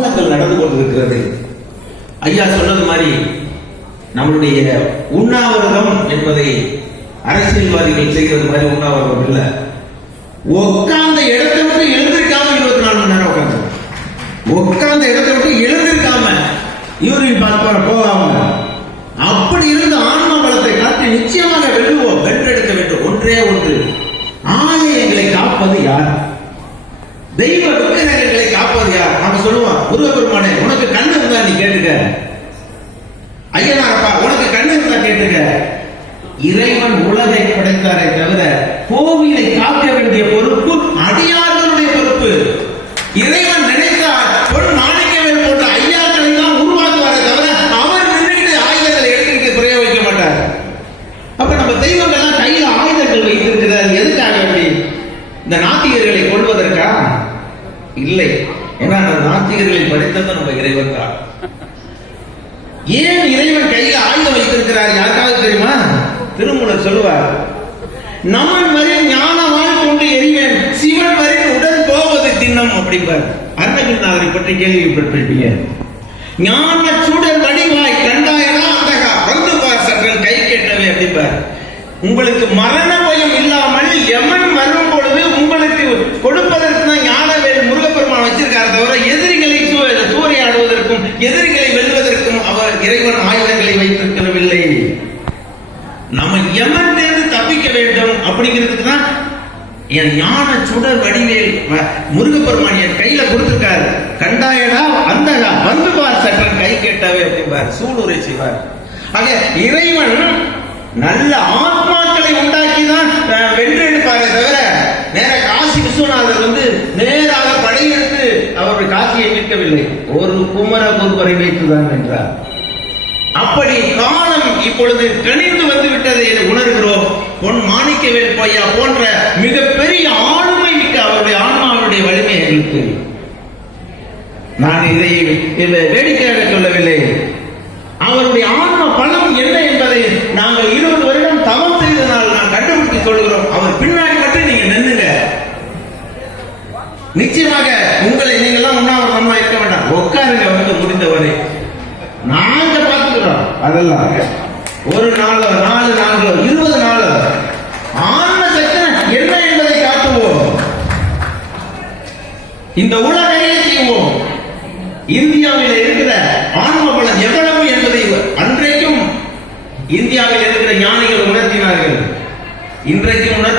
அவலங்கள் நடந்து கொண்டிருக்கிறது. ஐயா சொன்னது மாதிரி நம்மளுடைய உண்ணாவிரதம் என்பதை அரசியல்வாதிகள் செய்கிறது மாதிரி உண்ணாவிரதம் இல்ல. உட்கார்ந்த இடத்தை விட்டு எழுந்திருக்காம இருபத்தி நாலு மணி நேரம் உட்காந்து உட்கார்ந்த இடத்தை விட்டு எழுந்திருக்காம யூரின் பாஸ் போகாம. அப்படி இருந்த ஆன்ம பலத்தை காட்டி நிச்சயமாக வெல்லுவோம். வென்றெடுக்க வேண்டும். ஒன்றே ஒன்று. ஆலயங்களை காப்பது யார்? தெய்வ விக்கிரகங்களை அவன் சொல்லுவான் முருகப்பெருமானே உனக்கு கண்ணு இருந்தா நீ கேட்டுக்க. ஐயனாரப்பா உனக்கு கண்ணு இருந்தா கேட்டுக்க. இறைவன் உலகை படைத்தாரே தவிர கோவிலை காக்க வேண்டிய பொறுப்பு அடியார்களுடைய பொறுப்பு. இறைவன் நினைத்தார் பொன் மாணிக்கவேல் போன்ற ஐயாக்களை தான் உருவாக்குவாரே தவிர அவர் நின்றுகிட்டு ஆயுதங்களை எடுத்துக்கிட்டு பிரயோகிக்க மாட்டார். அப்ப நம்ம தெய்வங்கள்லாம் கையில ஆயுதங்கள் வைத்திருக்கிறார் எதுக்காக வேண்டி இந்த நாத்திகர்களை கொள்வதற்கா இல்லை. ஏன்னா அந்த நாத்திகர்களை படித்தது நம்ம இறைவன் தான். ஏன் இறைவன் கையில ஆயுதம் வைத்திருக்கிறார்? யாருக்காவது தெரியுமா? திருமூலர் சொல்லுவார் நமன் வரை ஞானவான் கொண்டு எரிவேன் சிவன் வரை உடன் போவது திண்ணம் அப்படிம்பார். அருணகிரிநாதரை பற்றி கேள்விப்பட்டிருப்பீங்க. ஞான சுடர் வடிவாய் கண்டாயனா அந்தகா வந்து பார் கை கேட்டவே அப்படிம்பார். உங்களுக்கு மரண பயம் இல்லாமல் எமன் வரும் பொழுது உங்களுக்கு கொடுப்பதற்கு இறைவன் ஆயுதங்களை வைத்திருக்கவில்லை. நம்ம எமன்லேருந்து தப்பிக்க வேண்டும் அப்படிங்கிறதுக்கு தான் என் ஞான சுடர் வடிவேல் முருகப்பெருமான் என் கையில கொடுத்திருக்காரு. கண்டாயடா அந்தடா வந்து பார் சற்றன் கை கேட்டாவே அப்படிம்பார். சூளுரை செய்வார். ஆக இறைவன் நல்ல ஆத்மாக்களை உண்டாக்கி தான் அஹ், வென்றெடுப்பாரே தவிர நேர காசி விஸ்வநாதர் வந்து நேராக படையெடுத்து அவருடைய காசியை மீட்கவில்லை. ஒரு குமர ஒருவரை வைத்துதான் என்றார். அப்படி காலம் இப்பொழுது கணிந்து வந்து விட்டதை உணர்கிறோம். பொன் மாணிக்கவேல் பையா போன்ற மிகப்பெரிய ஆளுமை மிக்க அவருடைய ஆன்மாவுடைய வலிமை எங்களுக்கு. நான் இதை வேடிக்கையாக சொல்லவில்லை. அவருடைய ஆன்ம பலம் என்ன என்பதை நாங்கள் இருபது வருடம் தவம் செய்தனால் நான் கண்டுபிடித்து சொல்கிறோம் அவர் பின்னாடி மட்டும் நீங்க நின்னுங்க நிச்சயமாக உங்களை நீங்கெல்லாம் உண்ணாவிரதமா இருக்க வேண்டாம். உட்காருங்க வந்து முடிந்தவரை. நாங்க அதெல்லாம் ஒரு நாளோ நாலு நாளோ இருபது நாளோ ஆன்ம சக்தி என்ன என்பதை காட்டுவோம். இந்த உலகையே செய்வோம். இந்தியாவில் இருக்கிற ஆன்ம பலம் எவ்வளவு என்பதை அன்றைக்கும் இந்தியாவில் இருக்கிற ஞானிகள் உணர்த்தினார்கள். இன்றைக்கும் உணர்த்தி